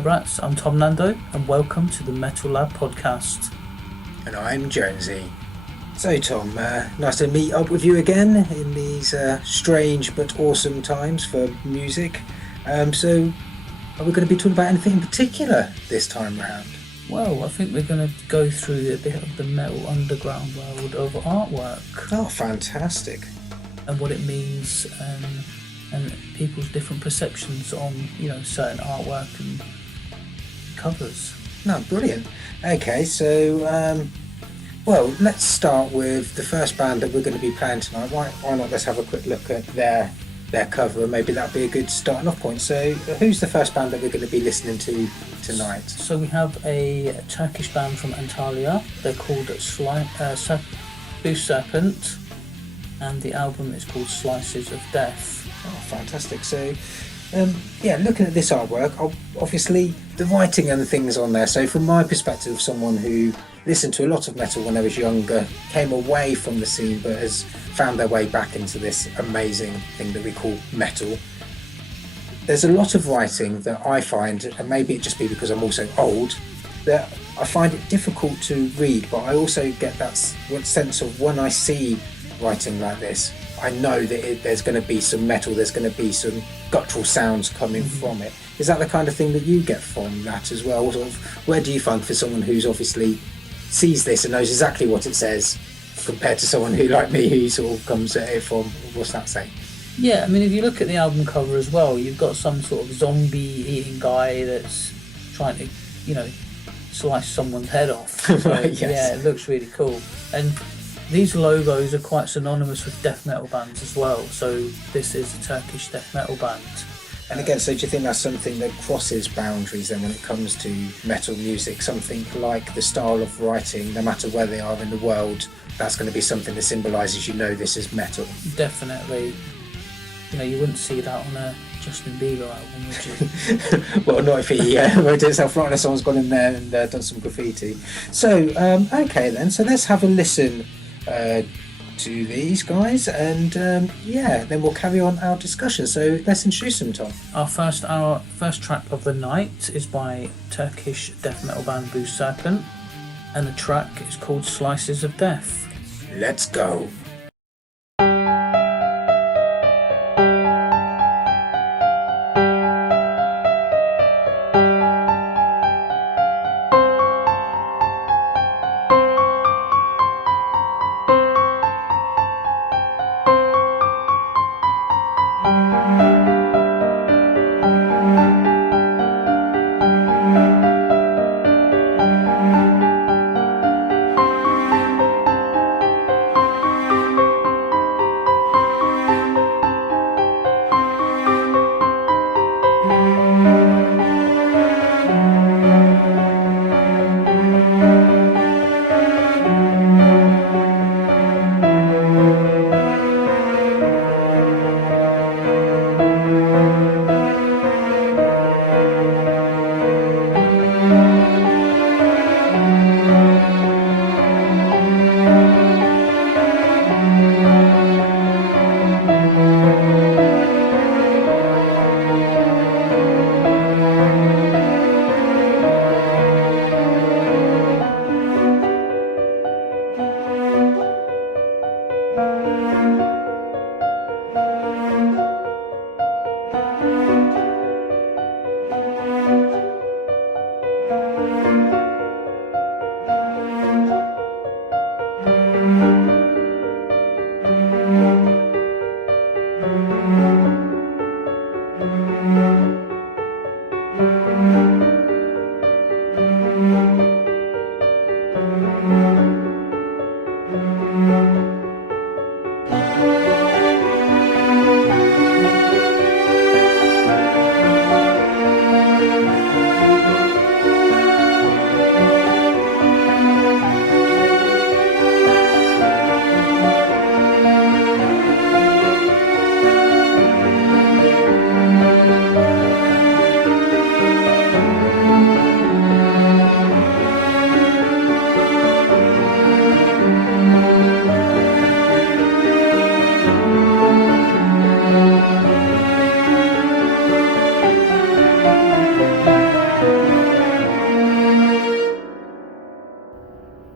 Brats, I'm Tom Nando and welcome to the Metal Lab podcast. And I'm Jonesy. So Tom, nice to meet up with you again in these strange but awesome times for music. So are we going to be talking about anything in particular this time round? Well, I think we're going to go through a bit of the metal underground world of artwork. Oh, fantastic. And what it means and people's different perceptions on, certain artwork and covers. No, brilliant. Okay, so, well, let's start with the first band that we're going to be playing tonight. Why not let's have a quick look at their cover, and maybe that'd be a good starting off point. So who's the first band that we're going to be listening to tonight? So we have a Turkish band from Antalya. They're called Blue Serpent, and the album is called Slices of Death. Oh, fantastic. So looking at this artwork, obviously the writing and things on there. So from my perspective, someone who listened to a lot of metal when I was younger, came away from the scene but has found their way back into this amazing thing that we call metal. There's a lot of writing that I find, and maybe it just be because I'm also old, that I find it difficult to read, but I also get that sense of when I see writing like this, I know that there's going to be some metal, there's going to be some guttural sounds coming from it. Is that the kind of thing that you get from that as well? Sort of, where do you find for someone who's obviously sees this and knows exactly what it says compared to someone who, like me, who sort of comes at it from, what's that say? Yeah, I mean, if you look at the album cover as well, you've got some sort of zombie eating guy that's trying to, slice someone's head off. So, Right, yes. Yeah, it looks really cool. And these logos are quite synonymous with death metal bands as well. So this is a Turkish death metal band. And again, so do you think that's something that crosses boundaries then when it comes to metal music? Something like the style of writing, no matter where they are in the world, that's going to be something that symbolises this is metal? Definitely. You wouldn't see that on a Justin Bieber album, would you? Well, not if he wrote it himself, right, unless someone's gone in there and done some graffiti. So, okay then, so let's have a listen to these guys, and then we'll carry on our discussion. So let's introduce them, Tom. Our first track of the night is by Turkish death metal band Blue Serpent, and the track is called Slices of Death. Let's go.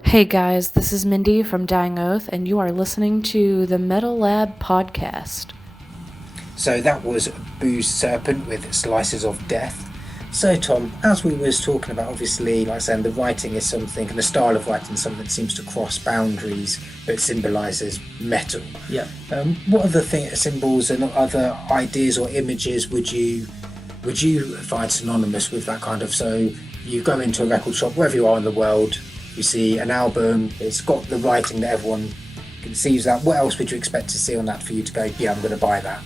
Hey guys, this is Mindy from Dying Oath, and you are listening to the Metal Lab podcast. So that was Booze Serpent with Slices of Death. So Tom, as we was talking about, obviously, like I said, the writing is something, and the style of writing is something that seems to cross boundaries, but symbolises metal. Yeah. What other symbols and other ideas or images would you find synonymous with that kind of? So you go into a record shop, wherever you are in the world, you see an album, it's got the writing that everyone conceives that. What else would you expect to see on that for you to go, yeah, I'm going to buy that?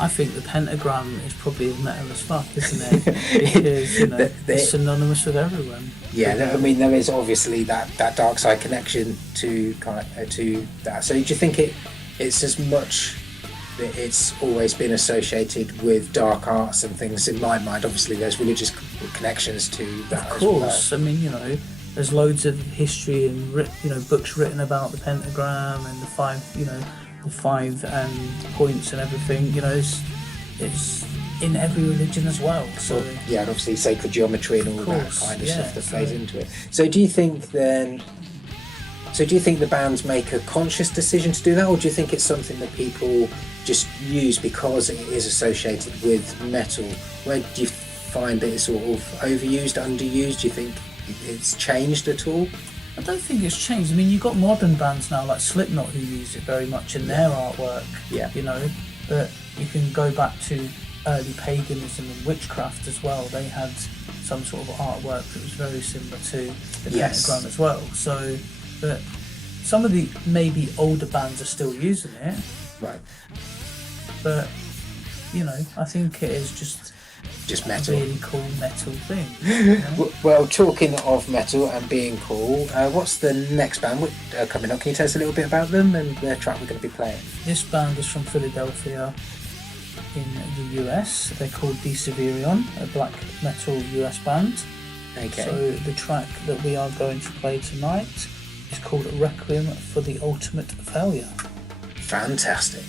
I think the pentagram is probably as metal as fuck, isn't it? Because, it's synonymous with everyone. Yeah, I mean, there is obviously that dark side connection to that. So do you think it's as much that it's always been associated with dark arts and things? In my mind, obviously, there's religious connections to that. Of course, as well. I mean, there's loads of history and books written about the pentagram and the five points and everything. It's in every religion as well. So yeah, and obviously sacred geometry and all that kind of stuff that plays into it. So do you think the bands make a conscious decision to do that, or do you think it's something that people just use because it is associated with metal? Where do you find that it's sort of overused, underused? Do you think it's changed at all? I don't think it's changed. I mean, you've got modern bands now like Slipknot who use it very much in their artwork. Yeah. But you can go back to early paganism and witchcraft as well. They had some sort of artwork that was very similar to the pentagram as well. So, but some of the maybe older bands are still using it. Right. But I think it is just metal. A really cool metal thing. Well, talking of metal and being cool, what's the next band coming up? Can you tell us a little bit about them and the track we're going to be playing? This band is from Philadelphia in the US. They're called Severion, a black metal US band. Okay. So the track that we are going to play tonight is called Requiem for the Ultimate Failure. Fantastic.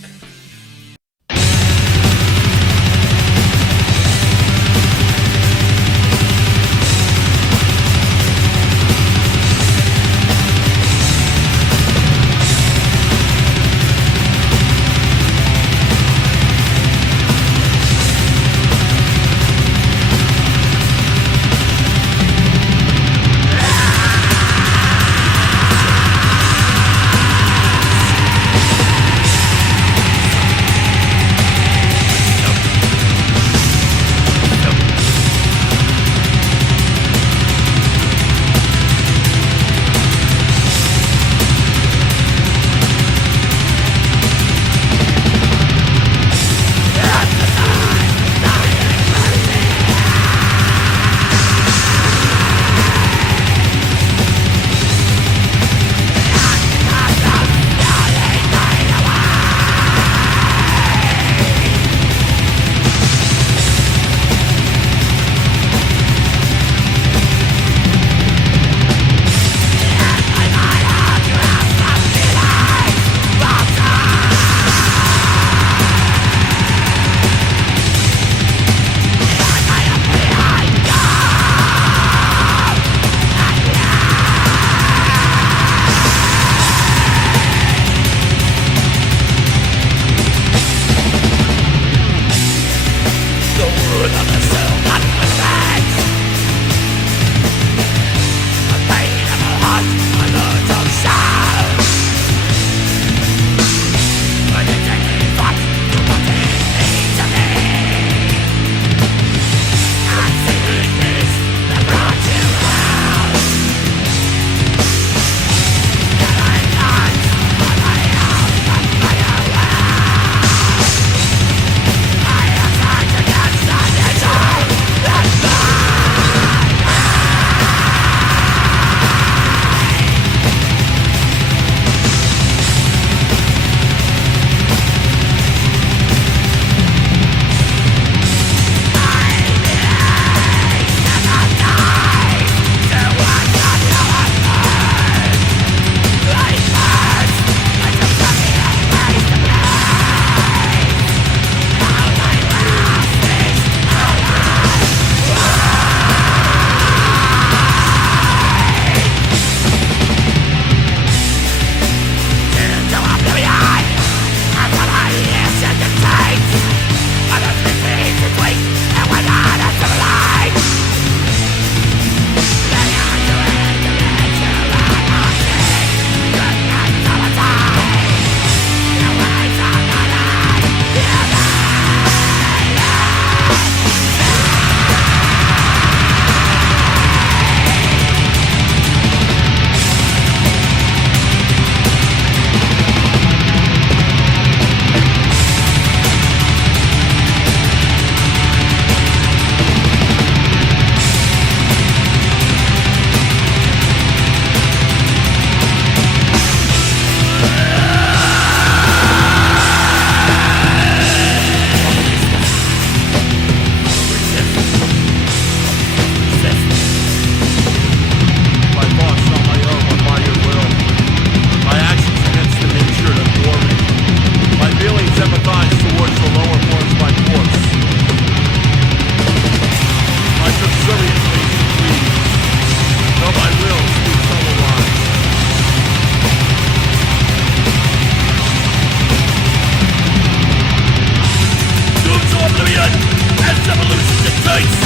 eliminates.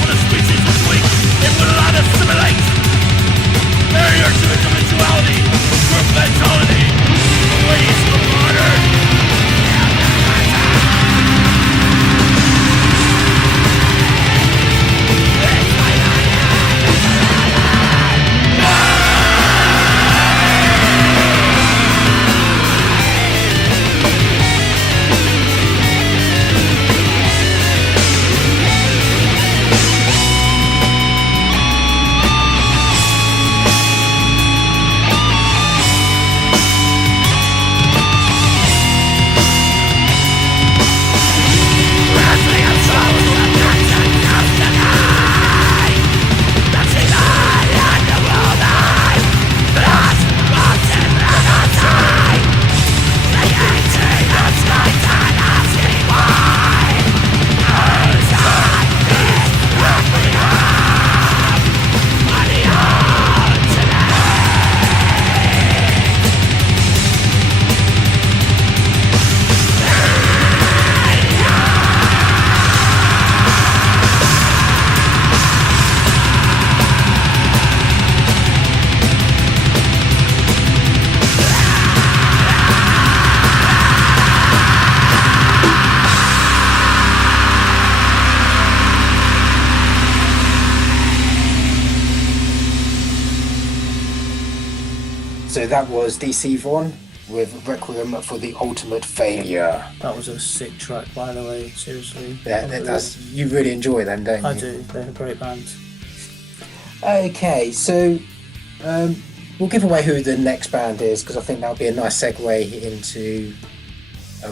When a species is weak, it will not assimilate. Barrier to individuality, group mentality, ways for modern. So that was DC Von with Requiem for the Ultimate Failure. That was a sick track, by the way, seriously. Yeah, you really enjoy them, don't you? I do, they're a great band. Okay, so we'll give away who the next band is, because I think that'll be a nice segue into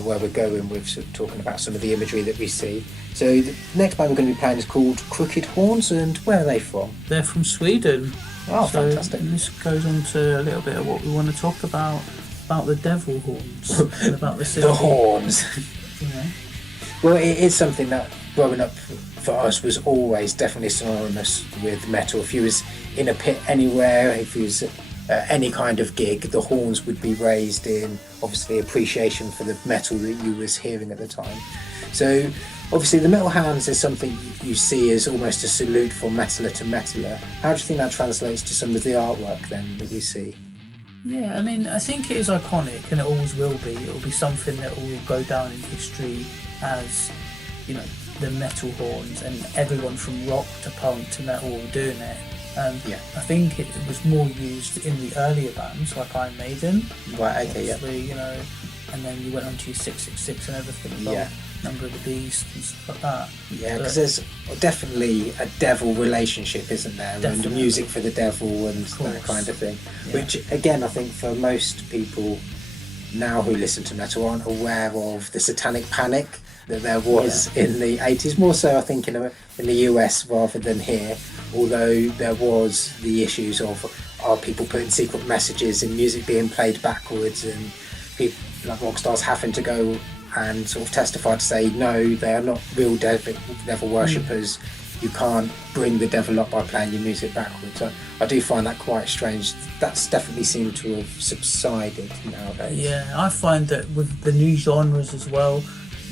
where we're going with sort of talking about some of the imagery that we see. So the next band we're going to be playing is called Crooked Horns, and where are they from? They're from Sweden. Oh, so fantastic. This goes on to a little bit of what we want to talk about the devil horns and about the The horns. You know? Well, it is something that growing up for us was always definitely synonymous with metal. If you was in a pit anywhere, if you was any kind of gig, the horns would be raised in obviously appreciation for the metal that you was hearing at the time. So obviously the metal hands is something you see as almost a salute from metaller to metaller. How do you think that translates to some of the artwork then that we see? Yeah, I mean, I think it is iconic, and it always will be. It will be something that will go down in history as, you know, the metal horns, and everyone from rock to punk to metal were doing it. Yeah. I think it was more used in the earlier bands, like Iron Maiden. Right, okay, yeah. You know, and then you went on to your 666 and everything as well. Yeah. Number of the Beast and stuff like that. Yeah, because there's definitely a devil relationship, isn't there? Definitely. And music for the devil and that course. kind of thing. Yeah. Which, again, I think for most people now who listen to metal aren't aware of the satanic panic that there was in the 80s. More so, I think, in the US rather than here. Although there was the issues of are people putting secret messages in music being played backwards, and people like rock stars having to go and sort of testify to say no, they are not real devil worshippers. You can't bring the devil up by playing your music backwards. I do find that quite strange. That's definitely seemed to have subsided nowadays. Yeah, I find that with the new genres as well,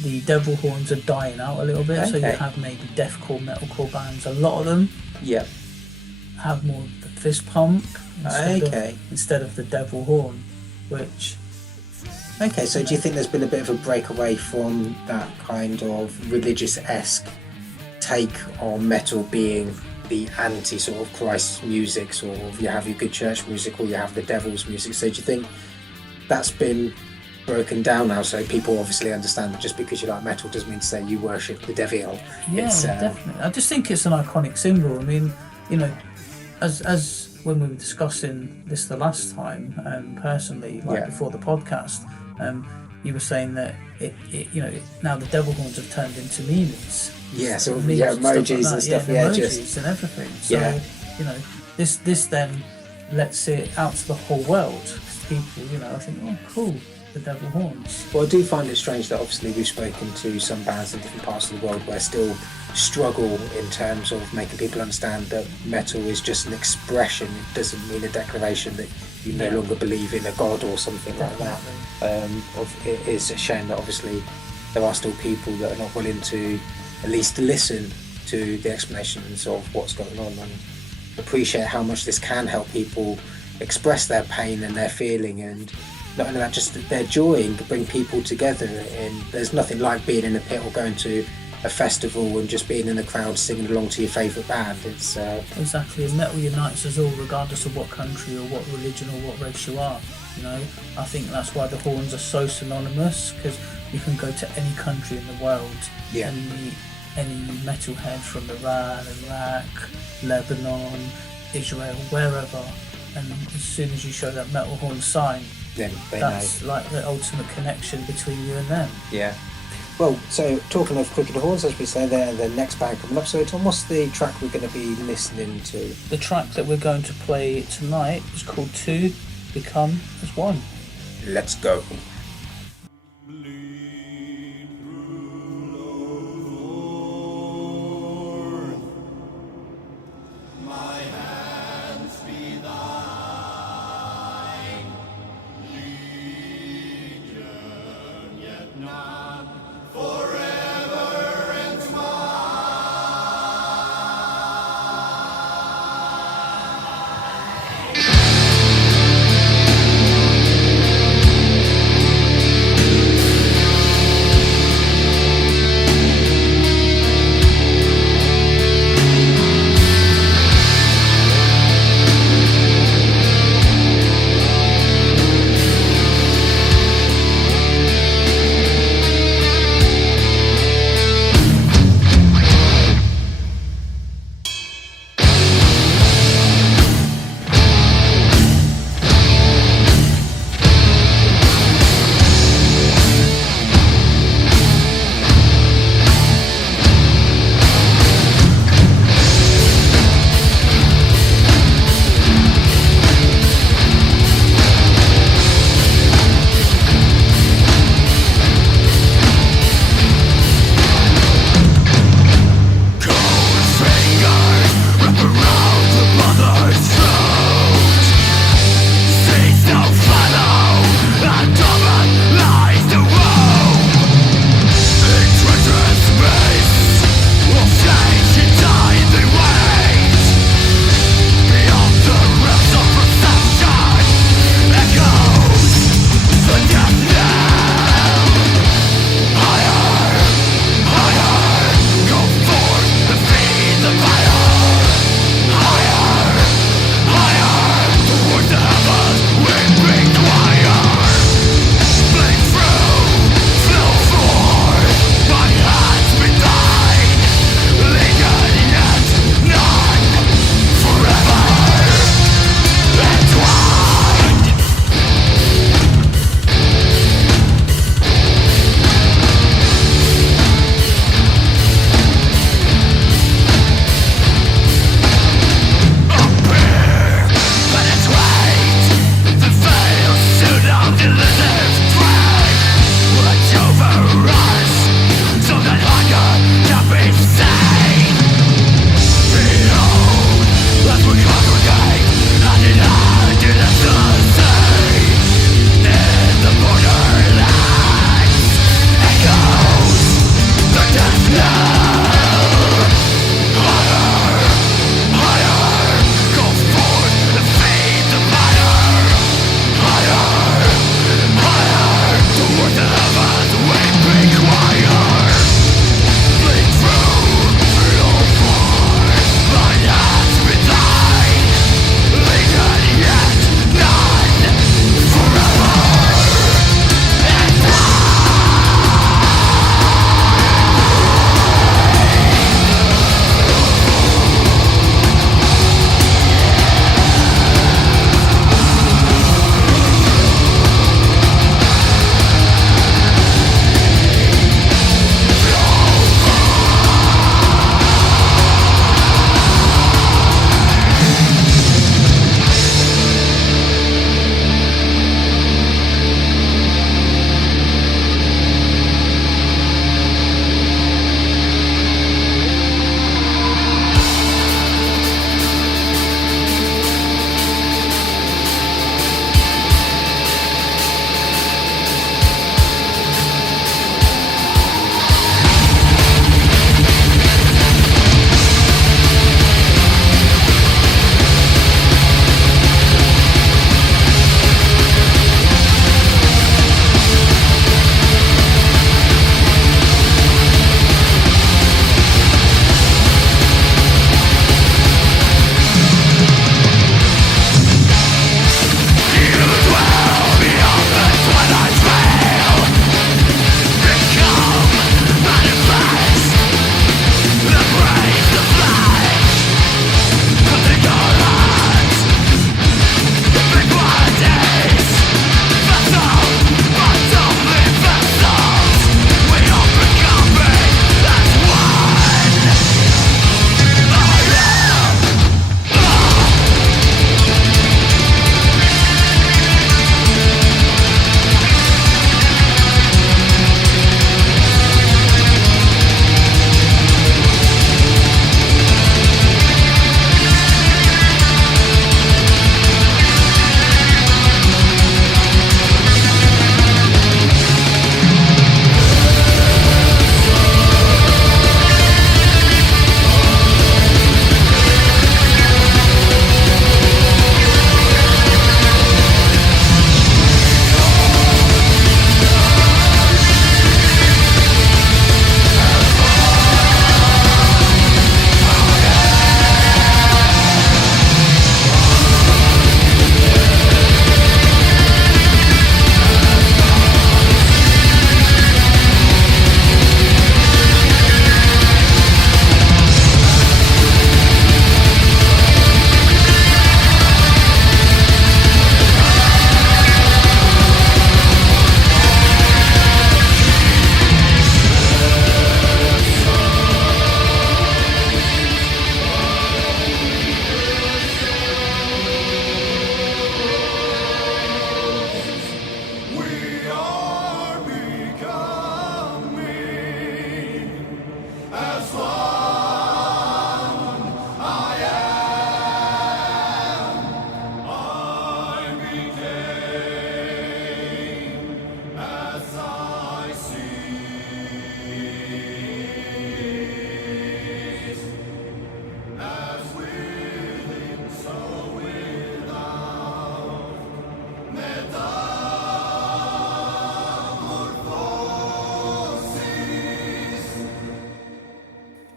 the devil horns are dying out a little bit. Okay. So you have maybe deathcore, metalcore bands. A lot of them Yeah. have more of the fist pump Okay. instead of the devil horn, which. Okay, so do you think there's been a bit of a break away from that kind of religious-esque take on metal being the anti sort of Christ music, sort of you have your good church music or you have the devil's music? So do you think that's been broken down now, so people obviously understand that just because you like metal doesn't mean to say you worship the devil? Yeah, definitely. I just think it's an iconic symbol. I mean, you know, as when we were discussing this the last time, personally, like before the podcast, you were saying that it now the devil horns have turned into memes. Yeah, so memes emojis and stuff. Yeah, emojis just and everything. So you know, this then lets it out to the whole world. People, you know, I think, oh, cool, the devil horns. Well, I do find it strange that obviously we've spoken to some bands in different parts of the world where still struggle in terms of making people understand that metal is just an expression. It doesn't mean a declaration that you no longer believe in a god or something like that. It is a shame that obviously there are still people that are not willing to at least listen to the explanations of what's going on, and appreciate how much this can help people express their pain and their feeling, and not only that, just their joy, and bring people together. And there's nothing like being in a pit or going to a festival and just being in the crowd singing along to your favourite band. It's exactly, and metal unites us all regardless of what country or what religion or what race you are. You know, I think that's why the horns are so synonymous, because you can go to any country in the world and meet any metalhead from Iran, Iraq, Lebanon, Israel, wherever, and as soon as you show that metal horn sign, then that's like the ultimate connection between you and them. Yeah. Well, so talking of Crooked Horns, as we say, they're the next band coming up. So Tom, what's the track we're going to be listening to? The track that we're going to play tonight is called Two Become As One. Let's go.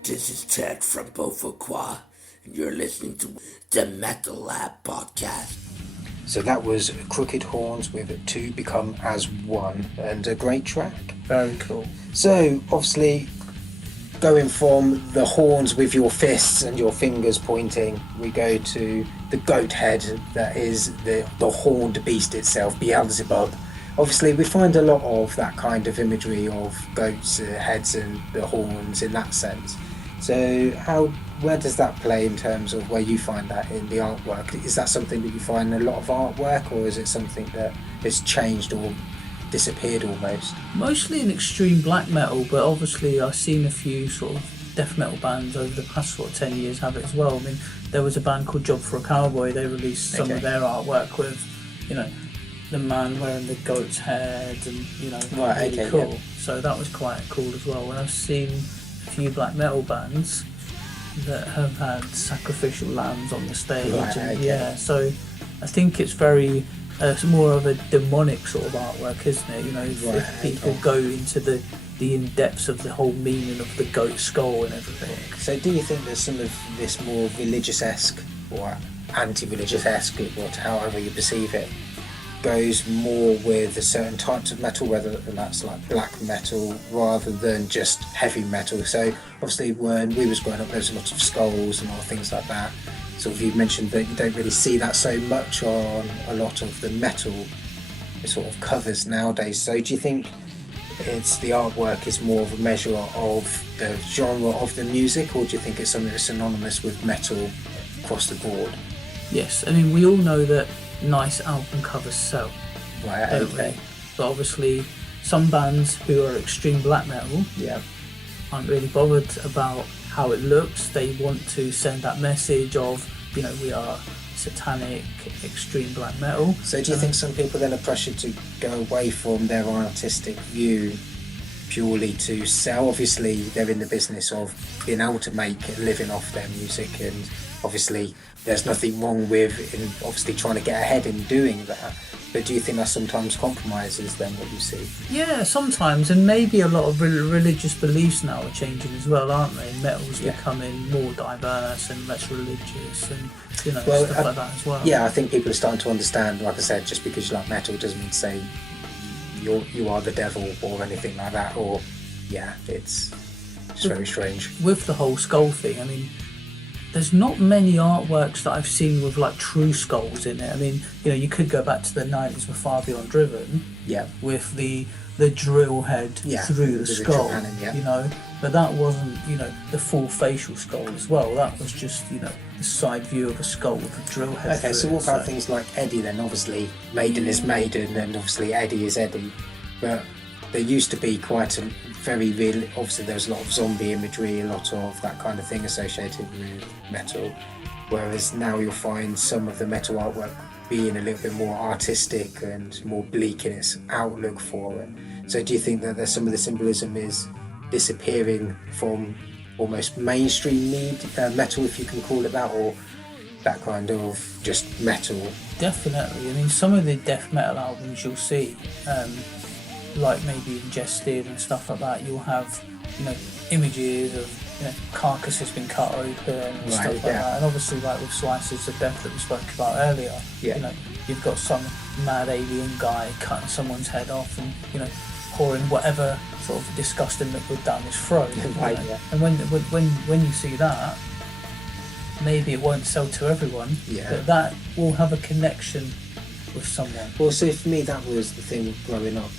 This is Ted from Beaufort, and you're listening to the Metal Lab Podcast. So that was Crooked Horns with Two Become As One, and a great track. Very cool. So, obviously, going from the horns with your fists and your fingers pointing, we go to the goat head that is the horned beast itself, Beelzebub. Obviously, we find a lot of that kind of imagery of goats' heads and the horns in that sense. So, where does that play in terms of where you find that in the artwork? Is that something that you find in a lot of artwork, or is it something that has changed or disappeared almost? Mostly in extreme black metal, but obviously I've seen a few sort of death metal bands over the past sort of 10 years have it as well. I mean, there was a band called Job for a Cowboy. They released some of their artwork with, you know, the man wearing the goat's head and, you know, really cool. Yeah. So that was quite cool as well. And I've seen a few black metal bands that have had sacrificial lambs on the stage. Yeah, so I think it's very... it's more of a demonic sort of artwork, isn't it? You know, if people go into the in-depths of the whole meaning of the goat skull and everything. So do you think there's some of this more religious-esque or anti-religious-esque, however you perceive it, goes more with the certain types of metal, whether that's like black metal rather than just heavy metal? So obviously when we was growing up, there was a lot of skulls and all things like that. So you mentioned that you don't really see that so much on a lot of the metal sort of covers nowadays. So do you think it's the artwork is more of a measure of the genre of the music, or do you think it's something that's synonymous with metal across the board? Yes, I mean, we all know that nice album covers sell. Right, okay. But obviously some bands who are extreme black metal aren't really bothered about how it looks. They want to send that message of, you know, we are satanic, extreme black metal. So do you think some people then are pressured to go away from their artistic view purely to sell? Obviously they're in the business of being able to make a living off their music, and obviously there's nothing wrong with obviously trying to get ahead in doing that. But do you think that sometimes compromises then what you see? Yeah, sometimes, and maybe a lot of religious beliefs now are changing as well, aren't they? Metal's becoming more diverse and less religious, and you know, stuff like that as well. Yeah, I think people are starting to understand. Like I said, just because you like metal doesn't mean to say you are the devil or anything like that. Or it's just very strange. With the whole skull thing, I mean, there's not many artworks that I've seen with like true skulls in it. I mean, you know, you could go back to the 90s with Far Beyond Driven, with the drill head through the skull, cannon, you know, but that wasn't, you know, the full facial skull as well. That was just, you know, the side view of a skull with a drill head. Okay, so what about things like Eddie then? Obviously, Maiden is Maiden, and obviously Eddie is Eddie, but there used to be quite a very real, obviously there's a lot of zombie imagery, a lot of that kind of thing associated with metal, whereas now you'll find some of the metal artwork being a little bit more artistic and more bleak in its outlook for it. So do you think that there's some of the symbolism is disappearing from almost mainstream metal, if you can call it that, or that kind of just metal? Definitely. I mean, some of the death metal albums you'll see, like maybe Ingested and stuff like that, you'll have, you know, images of, you know, carcasses been cut open and stuff like that. And obviously, like with Slices of Death that we spoke about earlier, you know, you've got some mad alien guy cutting someone's head off and, you know, pouring whatever sort of disgusting liquid down his throat. And when you see that, maybe it won't sell to everyone, but that will have a connection with someone. Well, so for me, that was the thing growing up.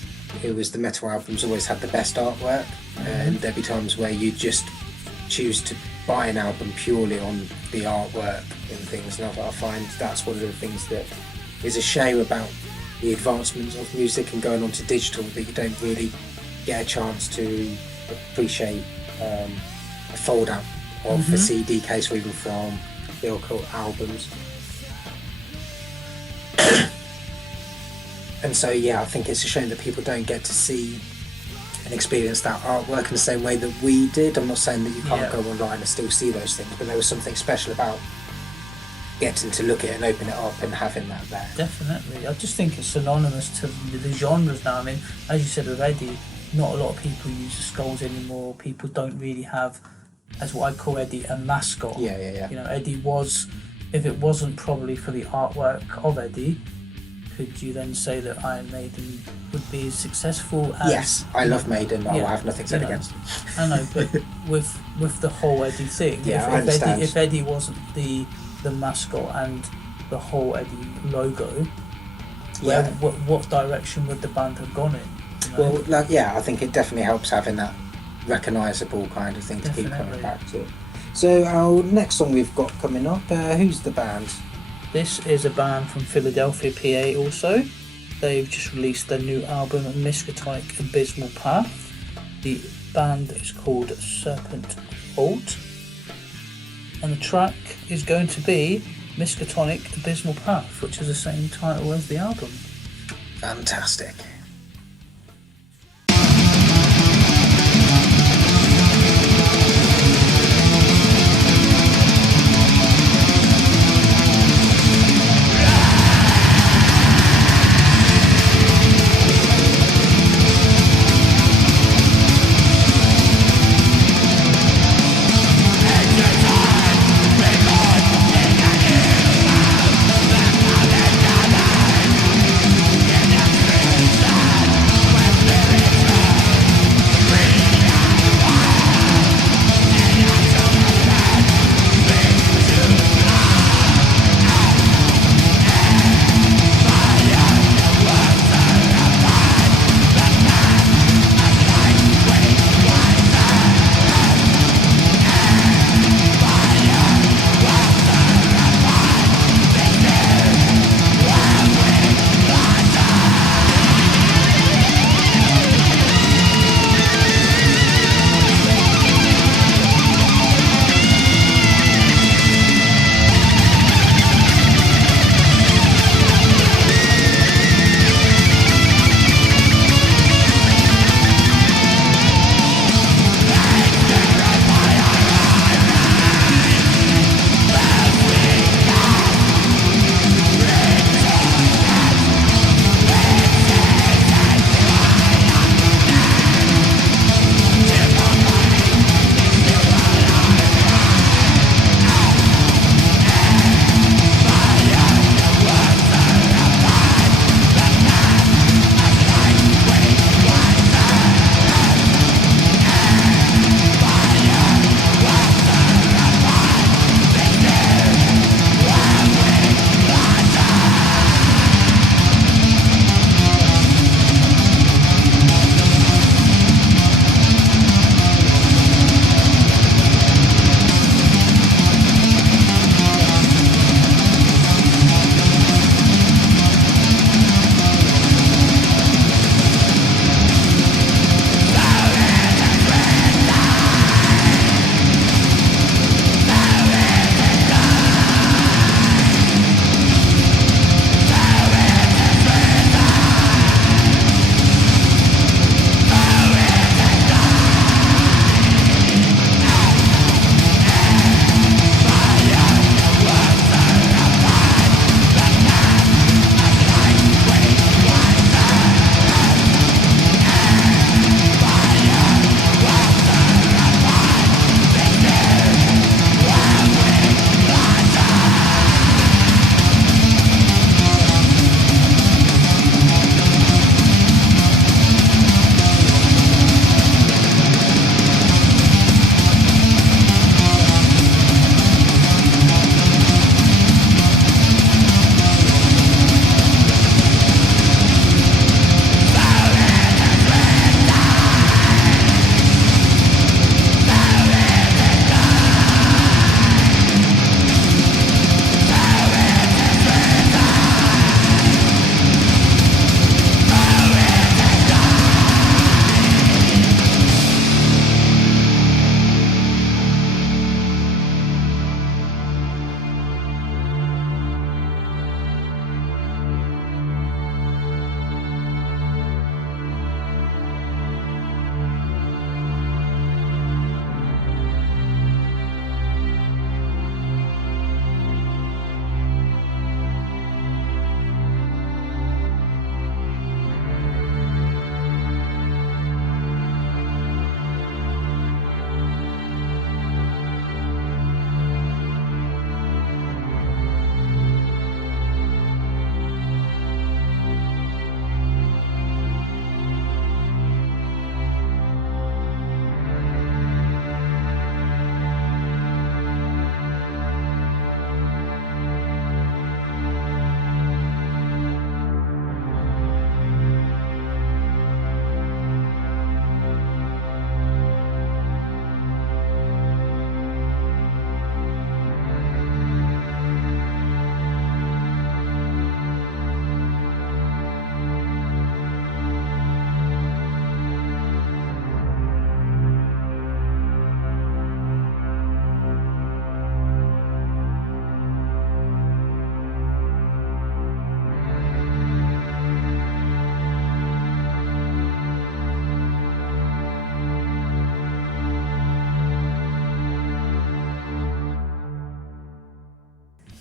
It was the metal albums always had the best artwork, and there'd be times where you just choose to buy an album purely on the artwork and things, and I find that's one of the things that is a shame about the advancements of music and going on to digital, that you don't really get a chance to appreciate a fold out of a CD case or even from the occult albums. And so, I think it's a shame that people don't get to see and experience that artwork in the same way that we did. I'm not saying that you can't go online and still see those things, but there was something special about getting to look at it and open it up and having that there. Definitely. I just think it's synonymous to the genres now. I mean, as you said already, not a lot of people use the skulls anymore. People don't really have as what I call Eddie, a mascot. Yeah. You know, Eddie was, if it wasn't probably for the artwork of Eddie, could you then say that Iron Maiden would be as successful as... Yes, I love Maiden. I will have nothing said you know, against them. I know, but with the whole Eddie thing, Yeah, I if understand. If Eddie wasn't the mascot and the whole Eddie logo, Yeah. what direction would the band have gone in? You know? Well, like, yeah, I think it definitely helps having that recognisable kind of thing to keep Definitely. coming back to. So our next song we've got coming up, who's the band? This is a band from Philadelphia, PA also. They've just released their new album, Miskatonic Abysmal Path. The band is called Serpent Vault. And the track is going to be Miskatonic Abysmal Path, which is the same title as the album. Fantastic. Inside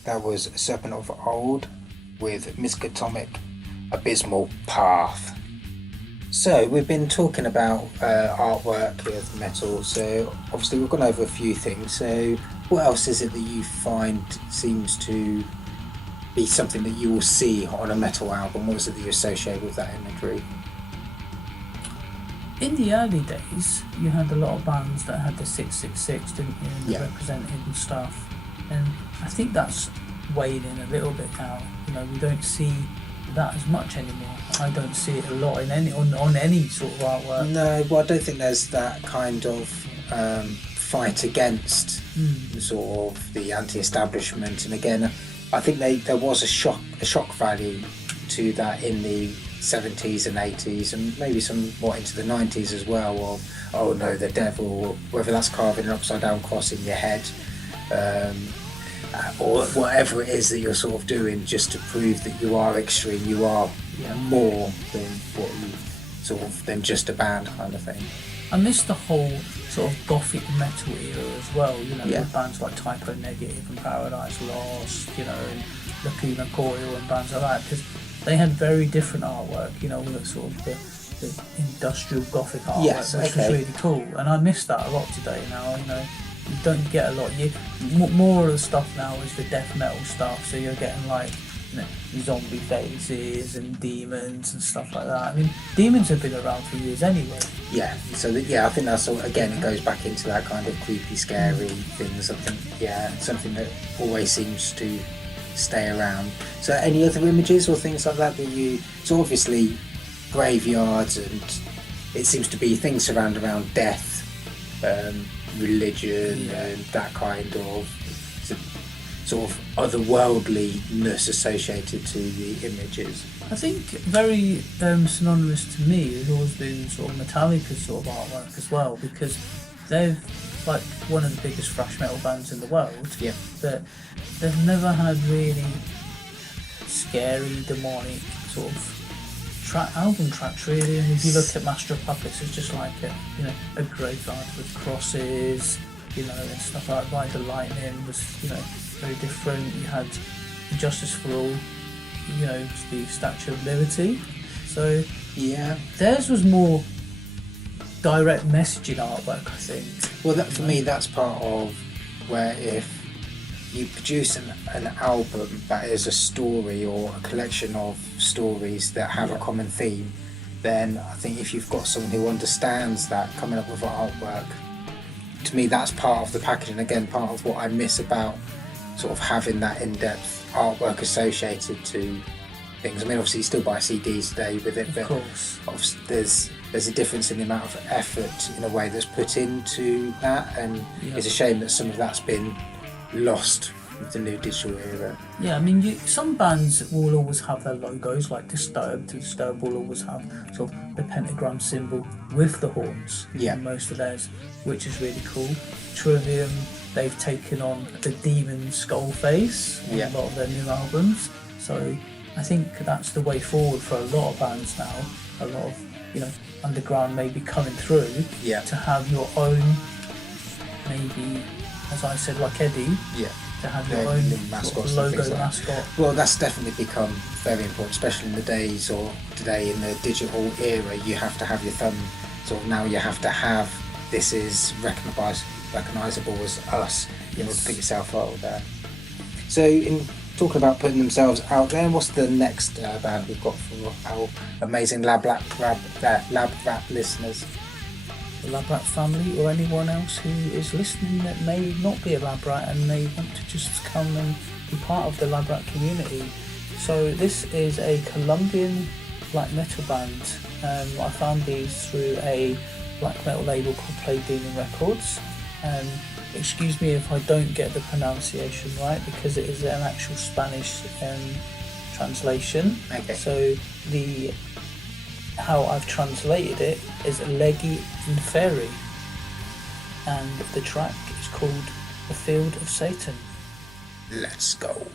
That was Serpent of Old with Miskatomic Abysmal Path. So we've been talking about artwork with metal, so obviously we've gone over a few things. So what else is it that you find seems to be something that you will see on a metal album? What is it that you associate with that imagery? In the early days, you had a lot of bands that had the 666, didn't you, and Yeah. represented and stuff. And I think that's waning a little bit now. You know, we don't see that as much anymore. I don't see it a lot in on any sort of artwork. No, well, I don't think there's that kind of fight against sort of the anti-establishment. And again, I think there was a shock value to that in the 70s and 80s, and maybe somewhat into the 90s as well. Of, oh no, the devil, whether that's carving an upside down cross in your head, or whatever it is that you're sort of doing, just to prove that you are extreme, you are more than what you sort of than just a band kind of thing. I miss the whole sort of gothic metal era as well, you know, Yeah. with bands like Typo Negative and Paradise Lost, you know, and Lacuna Coil and bands like that, because they had very different artwork, you know, with sort of the industrial gothic artwork, Yes, which okay. was really cool. And I miss that a lot today now, you know. You don't get a lot. More of the stuff now is the death metal stuff, so you're getting like, you know, zombie faces and demons and stuff like that. I mean, demons have been around for years anyway. Yeah, so I think that's all, again, it goes back into that kind of creepy, scary things. I think, something that always seems to stay around. So any other images or things like that you, so obviously graveyards, and it seems to be things surrounded around death, religion, and that kind of sort of otherworldliness associated to the images. I think very synonymous to me has always been sort of Metallica's sort of artwork as well, because they've like one of the biggest thrash metal bands in the world, Yeah. but they've never had really scary, demonic sort of album tracks really. And if you look at Master of Puppets, it's just like a graveyard with crosses, you know, and stuff like that. Ride the Lightning was, you know, very different. You had Justice for All, you know, the Statue of Liberty. So Yeah. theirs was more direct messaging artwork, I think. Well, that for me, that's part of where if you produce an album that is a story or a collection of stories that have a common theme, then I think if you've got someone who understands that, coming up with artwork, to me that's part of the packaging. Again, part of what I miss about sort of having that in-depth artwork associated to things. I mean, obviously you still buy CDs today with it, but Of course. obviously there's a difference in the amount of effort in a way that's put into that, and it's a shame that some of that's been lost with the new digital era. Yeah, I mean, some bands will always have their logos, like Disturbed will always have sort of the pentagram symbol with the horns in most of theirs, which is really cool. Trivium, they've taken on the demon skull face on a lot of their new albums, so I think that's the way forward for a lot of bands now. A lot of, you know, underground maybe coming through to have your own, maybe, as I said, like Eddie, to have your own sort of logo mascot. Well, that's definitely become very important, especially in the days or today in the digital era. You have to have your thumb, sort of now you have to have, this is recognisable as us, in order to put yourself out there. So in talking about putting themselves out there, what's the next band we've got for our amazing Lab Rat listeners? The Lab Rat family, or anyone else who is listening that may not be a Lab Rat and they want to just come and be part of the Lab Rat community. So this is a Colombian black metal band. I found these through a black metal label called Play Demon Records. Excuse me if I don't get the pronunciation right, because it is an actual Spanish translation. Okay. So how I've translated it is Leggy Inferi, and the track is called The Field of Satan. Let's go.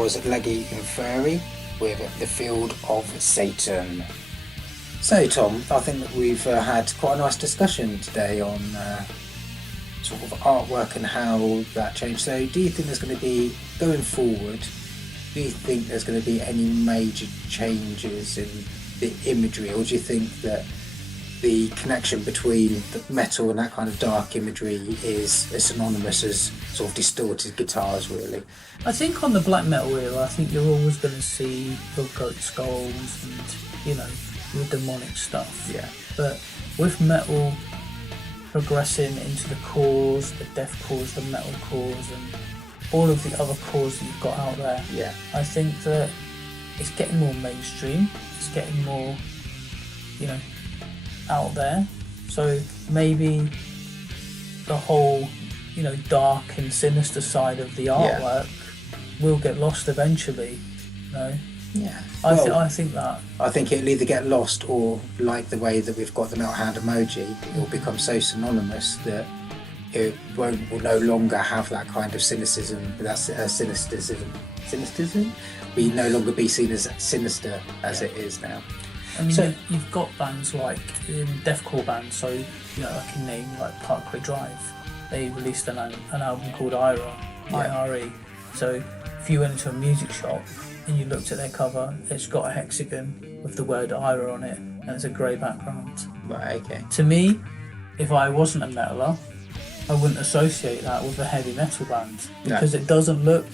was Leggy and Furry with The Field of Satan. So Tom, I think that we've had quite a nice discussion today on sort of artwork and how that changed. So do you think there's going to be, going forward, do you think there's going to be any major changes in the imagery, or do you think that the connection between the metal and that kind of dark imagery is as synonymous as sort of distorted guitars, really? I think on the black metal era, I think you're always going to see the goat skulls and, you know, your demonic stuff. Yeah. But with metal progressing into the cores, the death cores, the metal cores, and all of the other cores that you've got out there, Yeah. I think that it's getting more mainstream. It's getting more, you know, out there. So maybe the whole, you know, dark and sinister side of the artwork will get lost eventually. You know? Yeah. I think that. I think it'll either get lost, or like the way that we've got the metal hand emoji, it will become so synonymous that it will no longer have that kind of cynicism. That's cynicism. We no longer be seen as sinister as it is now. I mean, So- you've got bands like deathcore bands. So you know, I can name like Parkway Drive. They released an album called IRA, IRE. So if you went into a music shop and you looked at their cover, it's got a hexagon with the word IRA on it, and it's a grey background. Right, okay. To me, if I wasn't a metaler, I wouldn't associate that with a heavy metal band because it doesn't look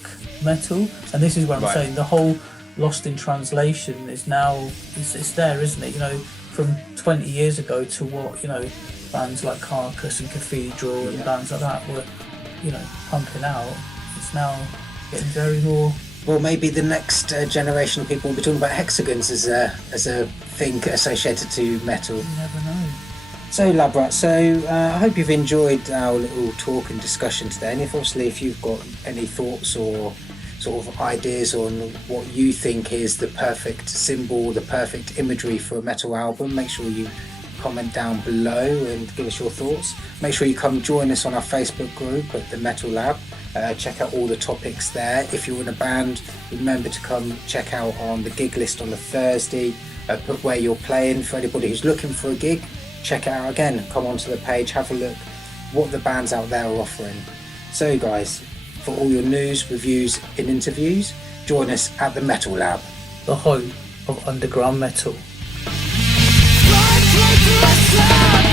metal. And this is what I'm saying, the whole lost in translation is now, it's there, isn't it? You know, from 20 years ago to what, you know, bands like Carcass and Cathedral and bands like that were, you know, pumping out. It's now getting very more... Well, maybe the next generation of people will be talking about hexagons as a thing associated to metal. You never know. So Labrat, I hope you've enjoyed our little talk and discussion today, and if you've got any thoughts or sort of ideas on what you think is the perfect symbol, the perfect imagery for a metal album, make sure you comment down below and give us your thoughts. Make sure you come join us on our Facebook group at the Metal Lab. Check out all the topics there. If you're in a band, remember to come check out on the gig list on the Thursday, put where you're playing. For anybody who's looking for a gig, check it out again, come onto the page, have a look what the bands out there are offering. So guys, for all your news, reviews and interviews, join us at the Metal Lab, The home of underground metal. Try to listen.